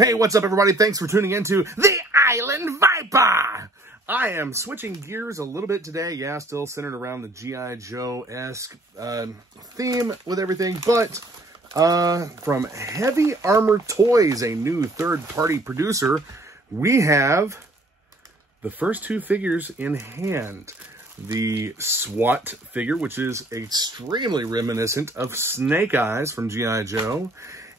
Hey, what's up, everybody? Thanks for tuning into the Island Viper. I am switching gears a little bit today. Yeah, still centered around the G.I. Joe-esque theme with everything, but from Heavy Armor Toys, a new third-party producer, we have the first two figures in hand. The SWAT figure, which is extremely reminiscent of Snake Eyes from G.I. Joe,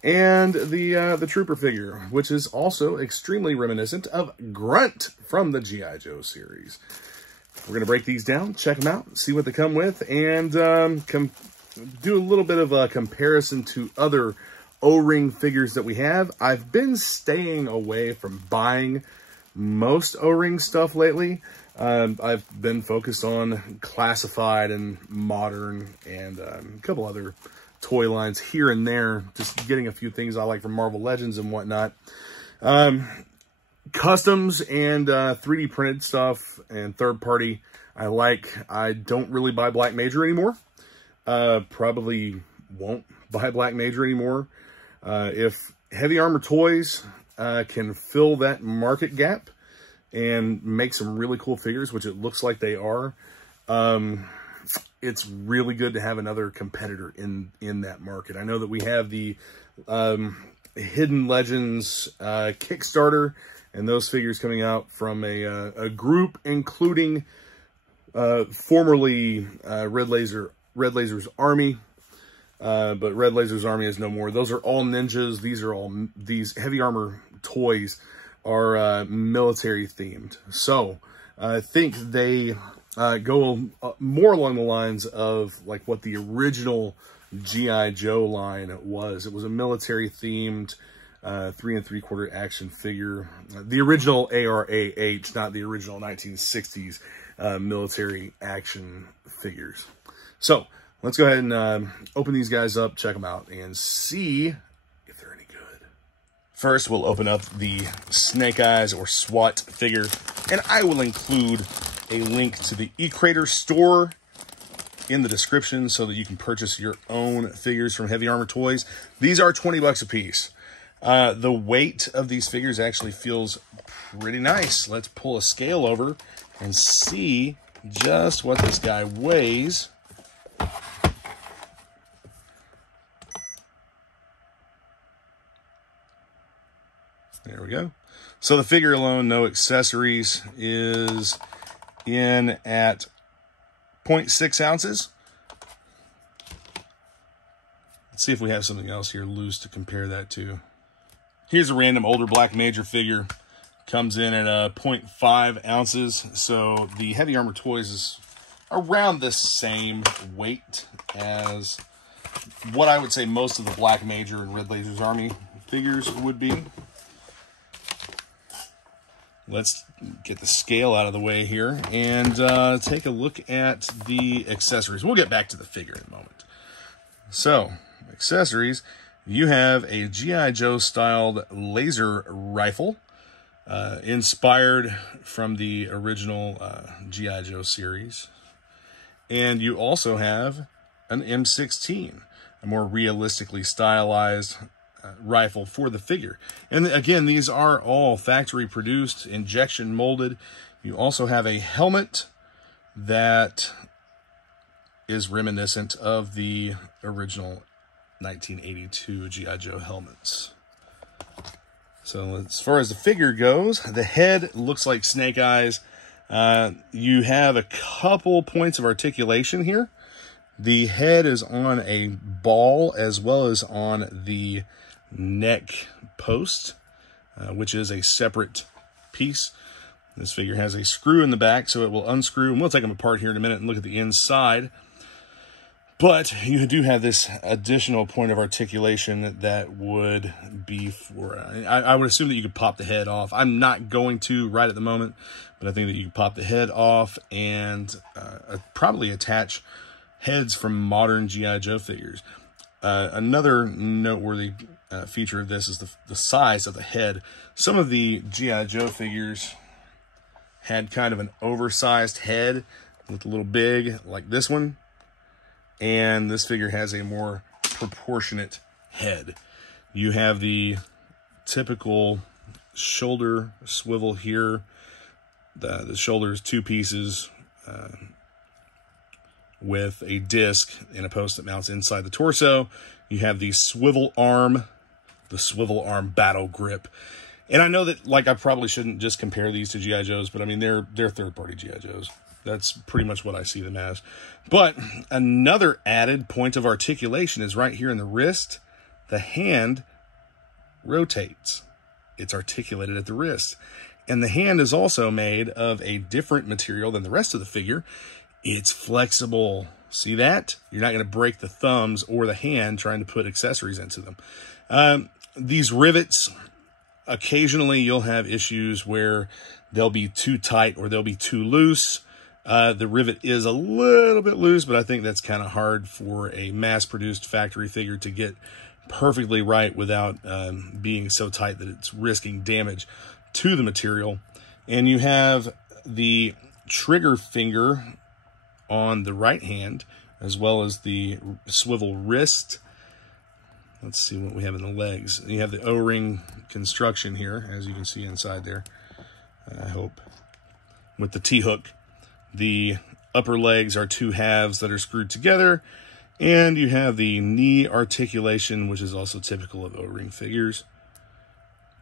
and the Trooper figure, which is also extremely reminiscent of Grunt from the G.I. Joe series. We're going to break these down, check them out, see what they come with, and do a little bit of a comparison to other O-ring figures that we have. I've been staying away from buying most O-ring stuff lately. I've been focused on classified and modern and a couple other toy lines here and there, just getting a few things I like from Marvel Legends and whatnot. Customs and 3D printed stuff and third party I like. I don't really buy Black Major anymore. Probably won't buy Black Major anymore. If Heavy Armor Toys can fill that market gap and make some really cool figures, which it looks like they are, it's really good to have another competitor in that market. I know that we have the Hidden Legends Kickstarter, and those figures coming out from a group including formerly Red Laser's Army, but Red Laser's Army is no more. Those are all ninjas. These Heavy Armor Toys are military themed. So I think they go more along the lines of like what the original G.I. Joe line was. It was a military themed 3 3/4 action figure. The original ARAH, not the original 1960s military action figures. So let's go ahead and open these guys up, check them out, and see if they're any good. First, we'll open up the Snake Eyes or SWAT figure, and I will include a link to the eCrater store in the description so that you can purchase your own figures from Heavy Armor Toys. These are 20 bucks a piece. The weight of these figures actually feels pretty nice. Let's pull a scale over and see just what this guy weighs. There we go. So the figure alone, no accessories, is in at 0.6 ounces. Let's see if we have something else here loose to compare that to. Here's a random older Black Major figure. Comes in at 0.5 ounces. So the Heavy Armor Toys is around the same weight as what I would say most of the Black Major and Red Laser's Army figures would be. Let's get the scale out of the way here and take a look at the accessories. We'll get back to the figure in a moment. So, accessories, you have a G.I. Joe styled laser rifle, inspired from the original G.I. Joe series. And you also have an M16, a more realistically stylized rifle for the figure. And again, these are all factory produced, injection molded. You also have a helmet that is reminiscent of the original 1982 G.I. Joe helmets. So as far as the figure goes, the head looks like Snake Eyes. You have a couple points of articulation here. The head is on a ball as well as on the neck post, which is a separate piece. This figure has a screw in the back, so it will unscrew, and we'll take them apart here in a minute and look at the inside. But you do have this additional point of articulation that would be for, I would assume that you could pop the head off. I'm not going to right at the moment, but I think that you can pop the head off and probably attach heads from modern G.I. Joe figures. Another noteworthy feature of this is the size of the head. Some of the G.I. Joe figures had kind of an oversized head, looked a little big, like this one. And this figure has a more proportionate head. You have the typical shoulder swivel here. The shoulder is 2 pieces with a disc and a post that mounts inside the torso. You have the swivel arm battle grip. And I know that, like, I probably shouldn't just compare these to G.I. Joes, but I mean, they're third-party G.I. Joes. That's pretty much what I see them as. But another added point of articulation is right here in the wrist. The hand rotates. It's articulated at the wrist. And the hand is also made of a different material than the rest of the figure. It's flexible. See that? You're not going to break the thumbs or the hand trying to put accessories into them. These rivets, occasionally you'll have issues where they'll be too tight or they'll be too loose. The rivet is a little bit loose, but I think that's kind of hard for a mass-produced factory figure to get perfectly right without being so tight that it's risking damage to the material. And you have the trigger finger on the right hand, as well as the swivel wrist. Let's see what we have in the legs. You have the O-ring construction here, as you can see inside there, I hope, with the T-hook. The upper legs are 2 halves that are screwed together, and you have the knee articulation, which is also typical of O-ring figures.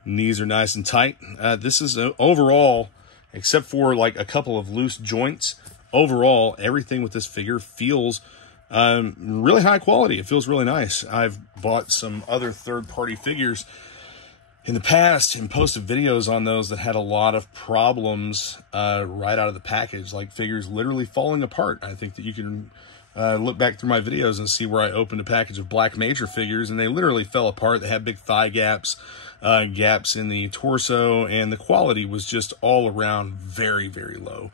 Knees are nice and tight. This is overall, except for like a couple of loose joints, overall, everything with this figure feels really high quality. It feels really nice. I've bought some other third-party figures in the past and posted videos on those that had a lot of problems right out of the package, like figures literally falling apart. I think that you can look back through my videos and see where I opened a package of Black Major figures and they literally fell apart. They had big thigh gaps, gaps in the torso, and the quality was just all around very, very low.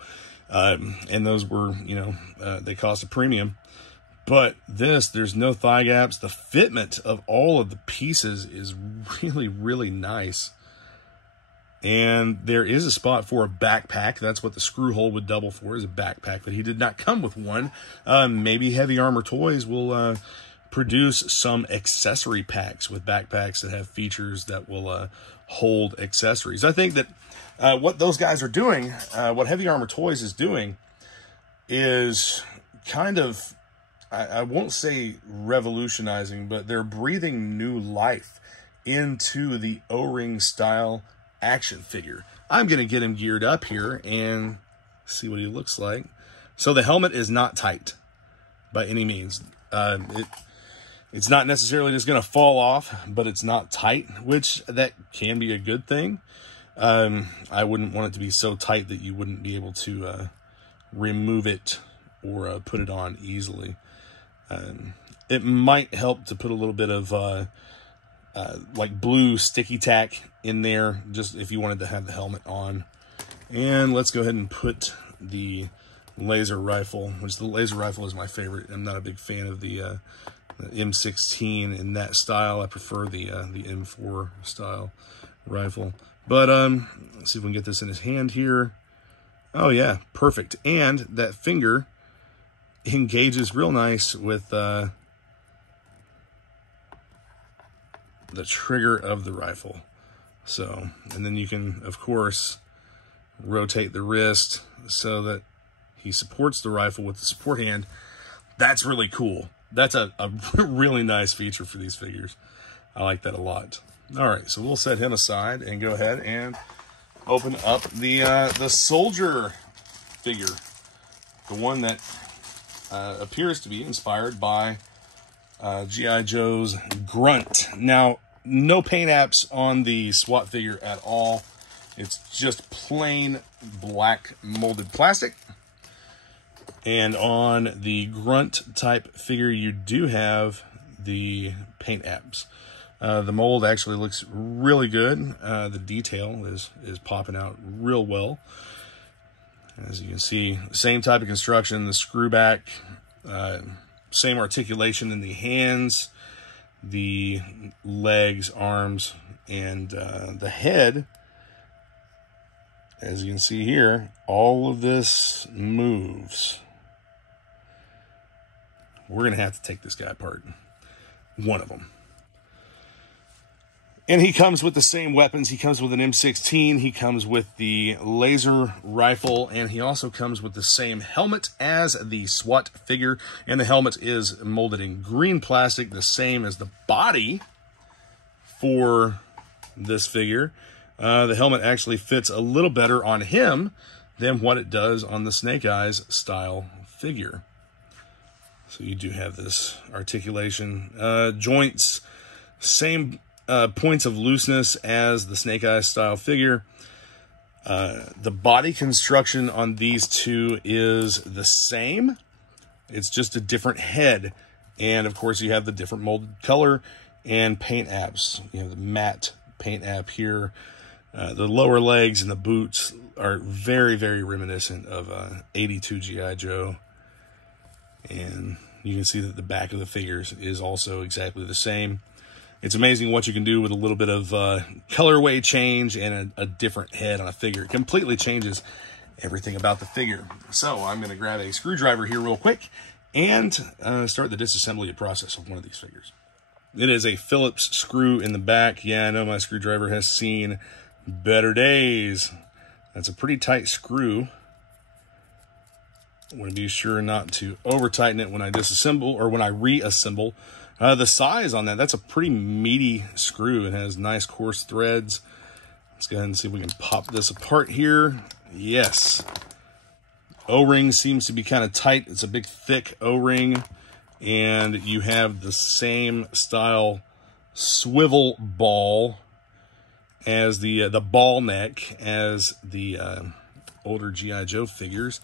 And those were, you know, they cost a premium. But this, there's no thigh gaps. The fitment of all of the pieces is really, really nice. And there is a spot for a backpack. That's what the screw hole would double for, is a backpack. But he did not come with one. Maybe Heavy Armor Toys will produce some accessory packs with backpacks that have features that will hold accessories. I think that what those guys are doing, what Heavy Armor Toys is doing, is kind of, I won't say revolutionizing, but they're breathing new life into the O-ring style action figure. I'm going to get him geared up here and see what he looks like. So the helmet is not tight by any means. It's not necessarily just going to fall off, but it's not tight, which that can be a good thing. I wouldn't want it to be so tight that you wouldn't be able to remove it or put it on easily. It might help to put a little bit of like blue sticky tack in there, just if you wanted to have the helmet on. And let's go ahead and put the laser rifle, which the laser rifle is my favorite. I'm not a big fan of the M16 in that style. I prefer the M4 style rifle. But let's see if we can get this in his hand here. Oh yeah, perfect. And that finger engages real nice with the trigger of the rifle. So, and then you can, of course, rotate the wrist so that he supports the rifle with the support hand. That's really cool. That's a really nice feature for these figures. I like that a lot. All right, so we'll set him aside and go ahead and open up the soldier figure, the one that appears to be inspired by G.I. Joe's Grunt. Now, no paint apps on the SWAT figure at all. It's just plain black molded plastic. And on the Grunt type figure, you do have the paint apps. The mold actually looks really good. The detail is popping out real well. As you can see, same type of construction, the screw back, same articulation in the hands, the legs, arms, and the head. As you can see here, all of this moves. We're going to have to take this guy apart. One of them. And he comes with the same weapons. He comes with an M16. He comes with the laser rifle. And he also comes with the same helmet as the SWAT figure. And the helmet is molded in green plastic, the same as the body for this figure. The helmet actually fits a little better on him than what it does on the Snake Eyes style figure. So you do have this articulation. Joints, same points of looseness as the Snake Eyes style figure. The body construction on these two is the same. It's just a different head. And of course you have the different molded color and paint apps. You have the matte paint app here. The lower legs and the boots are very, very reminiscent of 82 G.I. Joe. And you can see that the back of the figures is also exactly the same. It's amazing what you can do with a little bit of colorway change and a different head on a figure. It completely changes everything about the figure. So I'm going to grab a screwdriver here real quick and start the disassembly process of one of these figures. It is a Phillips screw in the back. Yeah, I know my screwdriver has seen better days. That's a pretty tight screw. I want to be sure not to over tighten it when I disassemble or when I reassemble. The size on that's a pretty meaty screw. It has nice coarse threads. Let's go ahead and see if we can pop this apart here. Yes. O-ring seems to be kind of tight. It's a big thick O-ring. And you have the same style swivel ball as the ball neck as the older G.I. Joe figures.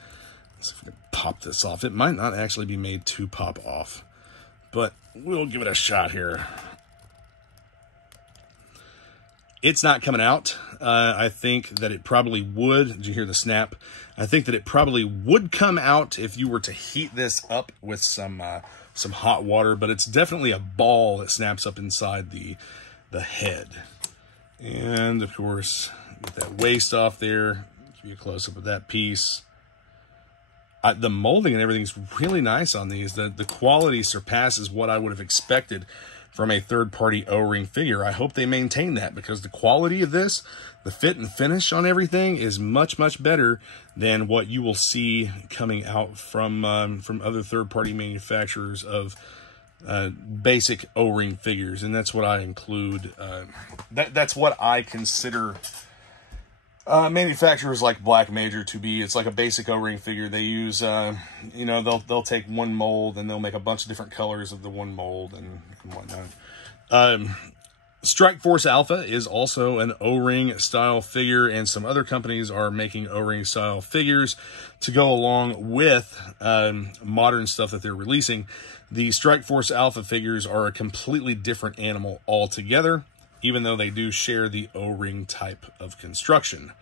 Let's see if we can pop this off. It might not actually be made to pop off, but we'll give it a shot here. It's not coming out. I think that it probably would. Did you hear the snap? I think that it probably would come out if you were to heat this up with some hot water, but it's definitely a ball that snaps up inside the head. And of course, get that waist off there. Give you a close up of that piece. The molding and everything's really nice on these. The quality surpasses what I would have expected from a third-party O-ring figure. I hope they maintain that because the quality of this, the fit and finish on everything is much, much better than what you will see coming out from other third-party manufacturers of basic O-ring figures. And that's what I include. That's what I consider manufacturers like Black Major to be. It's like a basic O-ring figure. They use, you know, they'll take one mold and they'll make a bunch of different colors of the one mold and whatnot. Strike Force Alpha is also an O-ring style figure, and some other companies are making O-ring style figures to go along with modern stuff that they're releasing. The Strike Force Alpha figures are a completely different animal altogether, even though they do share the O-ring type of construction.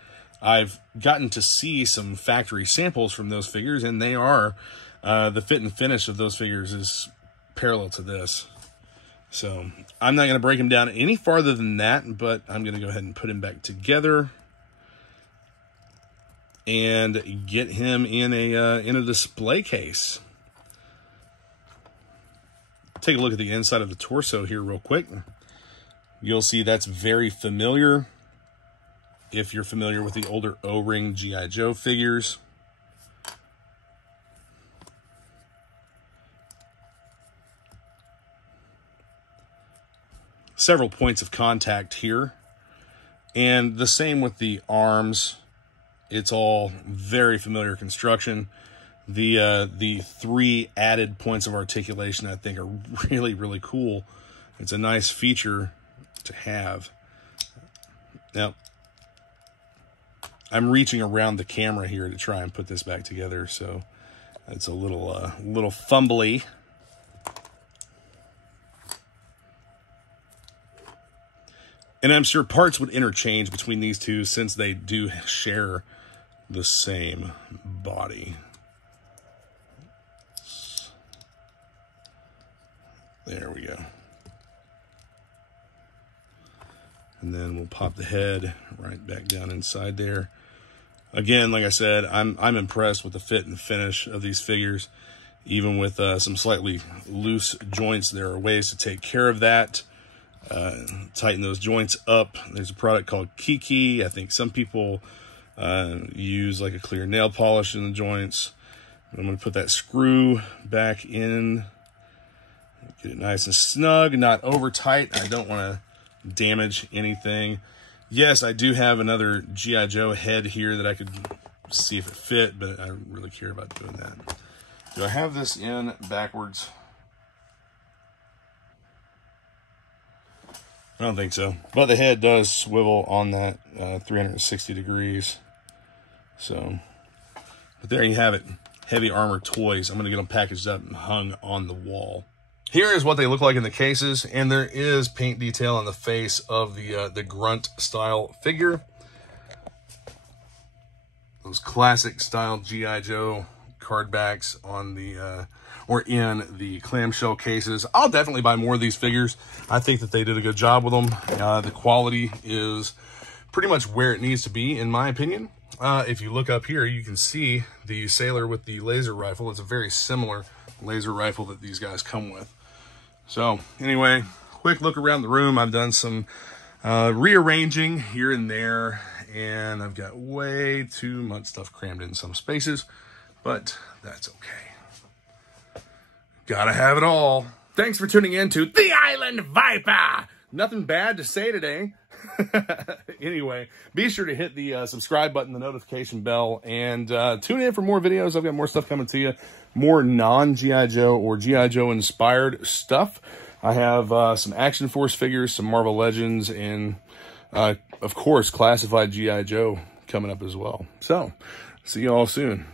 I've gotten to see some factory samples from those figures, and they are, the fit and finish of those figures is parallel to this. So I'm not going to break him down any farther than that, but I'm going to go ahead and put him back together and get him in a display case. Take a look at the inside of the torso here real quick. You'll see that's very familiar if you're familiar with the older O-ring G.I. Joe figures. Several points of contact here. And the same with the arms. It's all very familiar construction. The three added points of articulation I think are really, really cool. It's a nice feature to have. Now, I'm reaching around the camera here to try and put this back together, so it's a little fumbly. And I'm sure parts would interchange between these two since they do share the same body. There we go. And then we'll pop the head right back down inside there. Again, like I said, I'm impressed with the fit and finish of these figures. Even with some slightly loose joints, there are ways to take care of that. tighten those joints up. There's a product called Kiki. I think some people use like a clear nail polish in the joints. I'm going to put that screw back in, get it nice and snug, not over tight. I don't want to damage anything. Yes, I do have another G.I. Joe head here that I could see if it fit, but I don't really care about doing that. Do I have this in backwards? I don't think so, but the head does swivel on that 360 degrees. So, but there you have it. Heavy Armor toys. I'm going to get them packaged up and hung on the wall. Here is what they look like in the cases, and there is paint detail on the face of the grunt style figure. Those classic style G.I. Joe card backs on the or in the clamshell cases. I'll definitely buy more of these figures. I think that they did a good job with them. The quality is pretty much where it needs to be, in my opinion. If you look up here, you can see the sailor with the laser rifle. It's a very similar laser rifle that these guys come with. So anyway, quick look around the room. I've done some rearranging here and there, and I've got way too much stuff crammed in some spaces, but that's okay. Gotta have it all. Thanks for tuning in to The Island Viper. Nothing bad to say today. Anyway, be sure to hit the subscribe button, the notification bell, and tune in for more videos. I've got more stuff coming to you, more non-G.I. Joe or G.I. Joe inspired stuff. I have some Action Force figures, some Marvel Legends, and of course, classified G.I. Joe coming up as well. So, see you all soon.